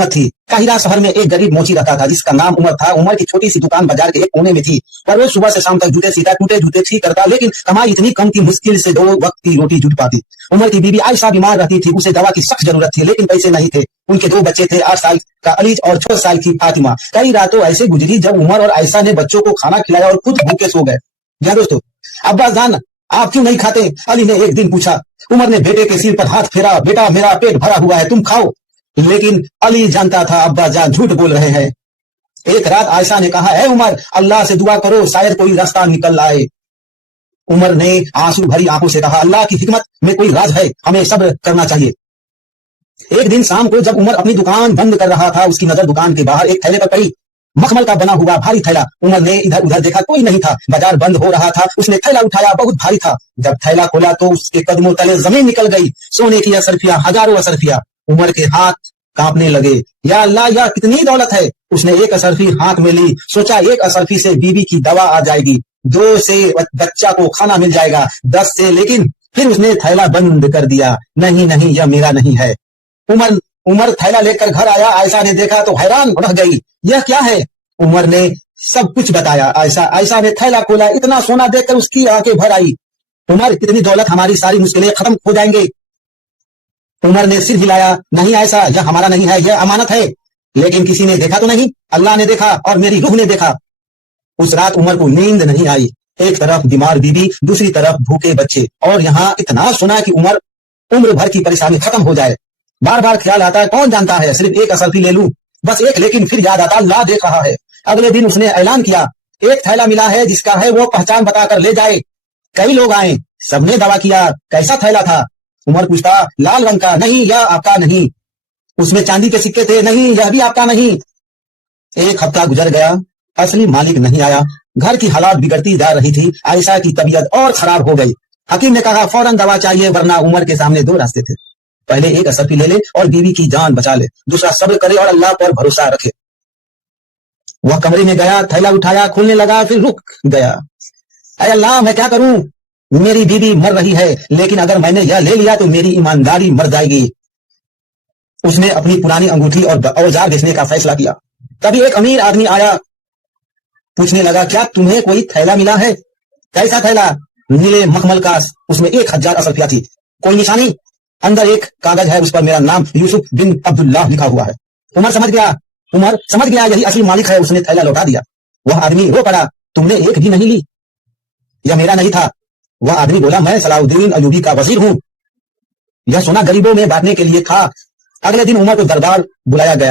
हिकमत थी। काहिरा शहर में एक गरीब मोची रहता था जिसका नाम उमर था। उमर की छोटी सी दुकान बाजार के एक कोने में थी, पर रोज सुबह से शाम तक जूते सीता, टूटे जूते ठीक करता, लेकिन कमाई इतनी कम की मुश्किल से 2 वक्त की रोटी जुट पाती। उमर की बीवी आयशा बीमार रहती थी, उसे दवा की सख्त जरूरत थी, लेकिन पैसे नहीं थे। उनके 2 बच्चे थे, 8 साल का अलीज और 6 साल की फातिमा। कई रातों ऐसे गुजरी जब उमर और आयशा ने बच्चों को खाना खिलाया और खुद भूखे सो गए। जी दोस्तों, अब्बा जान आप क्यों नहीं खाते? अली ने एक दिन पूछा। उमर ने बेटे के सिर पर हाथ फेरा, बेटा मेरा पेट भरा हुआ है, तुम खाओ। लेकिन अली जानता था अब्बा जान झूठ बोल रहे हैं। एक रात आयशा ने कहा, है उमर, अल्लाह से दुआ करो, शायद कोई रास्ता निकल आए। उमर ने आंसू भरी आंखों से कहा, अल्लाह की हिकमत में कोई राज है, हमें सब्र करना चाहिए। एक दिन शाम को जब उमर अपनी दुकान बंद कर रहा था, उसकी नजर दुकान के बाहर एक थैले पर पड़ी, मखमल का बना हुआ भारी थैला। उमर ने इधर उधर देखा, कोई नहीं था। बाजार बंद हो रहा था। उसने थैला उठाया, बहुत भारी था। जब थैला खोला तो उसके कदमों तले जमीन निकल गई। सोने की असरफिया, हजारों असरफिया। उमर के हाथ कांपने लगे। या अल्लाह, या कितनी दौलत है। उसने एक असरफी हाथ में ली, सोचा एक असरफी से बीवी की दवा आ जाएगी, 2 से बच्चा को खाना मिल जाएगा, 10 से। लेकिन फिर उसने थैला बंद कर दिया। नहीं नहीं, यह मेरा नहीं है। उमर थैला लेकर घर आया। आयशा ने देखा तो हैरान रह गई, यह क्या है? उमर ने सब कुछ बताया। आयशा ने थैला खोला, इतना सोना देखकर उसकी आंखें भर आई। उमर, कितनी दौलत, हमारी सारी मुश्किलें खत्म हो जाएंगे। उमर ने सिर हिलाया, नहीं आयशा, यह हमारा नहीं है, यह अमानत है। लेकिन किसी ने देखा तो नहीं? अल्लाह ने देखा और मेरी रूह ने देखा। उस रात उमर को नींद नहीं आई। एक तरफ बीमार बीवी, दूसरी तरफ भूखे बच्चे, और यहाँ इतना सुना कि उम्र भर की परेशानी खत्म हो जाए। बार बार ख्याल आता है, कौन जानता है, सिर्फ एक असरफी ले लूं, बस एक। लेकिन फिर याद आता, अल्लाह देख रहा है। अगले दिन उसने ऐलान किया, एक थैला मिला है, जिसका है वो पहचान बताकर ले जाए। कई लोग आए, सबने दावा किया। कैसा थैला था? उमर पूछता, लाल रंग का। नहीं, यह आपका नहीं। उसमें चांदी के सिक्के थे। नहीं, यह भी आपका नहीं। 1 हफ्ता गुजर गया, असली मालिक नहीं आया। घर की हालात बिगड़ती जा रही थी। आयशा की तबीयत और खराब हो गई। हकीम ने कहा, फौरन दवा चाहिए, वरना। उमर के सामने 2 रास्ते थे। पहले एक असरफी ले ले और बीवी की जान बचा ले, दूसरा सब्र करे और अल्लाह पर भरोसा रखे। वह कमरे में गया, थैला उठाया, खोलने लगा, फिर रुक गया। अरे अल्लाह, मैं क्या करूं? मेरी बीवी मर रही है, लेकिन अगर मैंने यह ले लिया तो मेरी ईमानदारी मर जाएगी। उसने अपनी पुरानी अंगूठी और औजार बेचने का फैसला किया। तभी एक अमीर आदमी आया, पूछने लगा, क्या तुम्हें कोई थैला मिला है? कैसा थैला? नीले मखमल का, उसमें 1000 असरफिया थी। कोई निशानी? अंदर एक कागज है, उस पर मेरा नाम यूसुफ बिन अब्दुल्लाह लिखा हुआ है। उमर समझ गया यही असली मालिक है। उसने थैला लौटा दिया। वह आदमी रो पड़ा, तुमने एक भी नहीं ली? यह मेरा नहीं था। वह आदमी बोला, मैं सलाउद्दीन अयूबी का वजीर हूं। यह सोना गरीबों में बांटने के लिए था। अगले दिन उमर को दरबार बुलाया गया।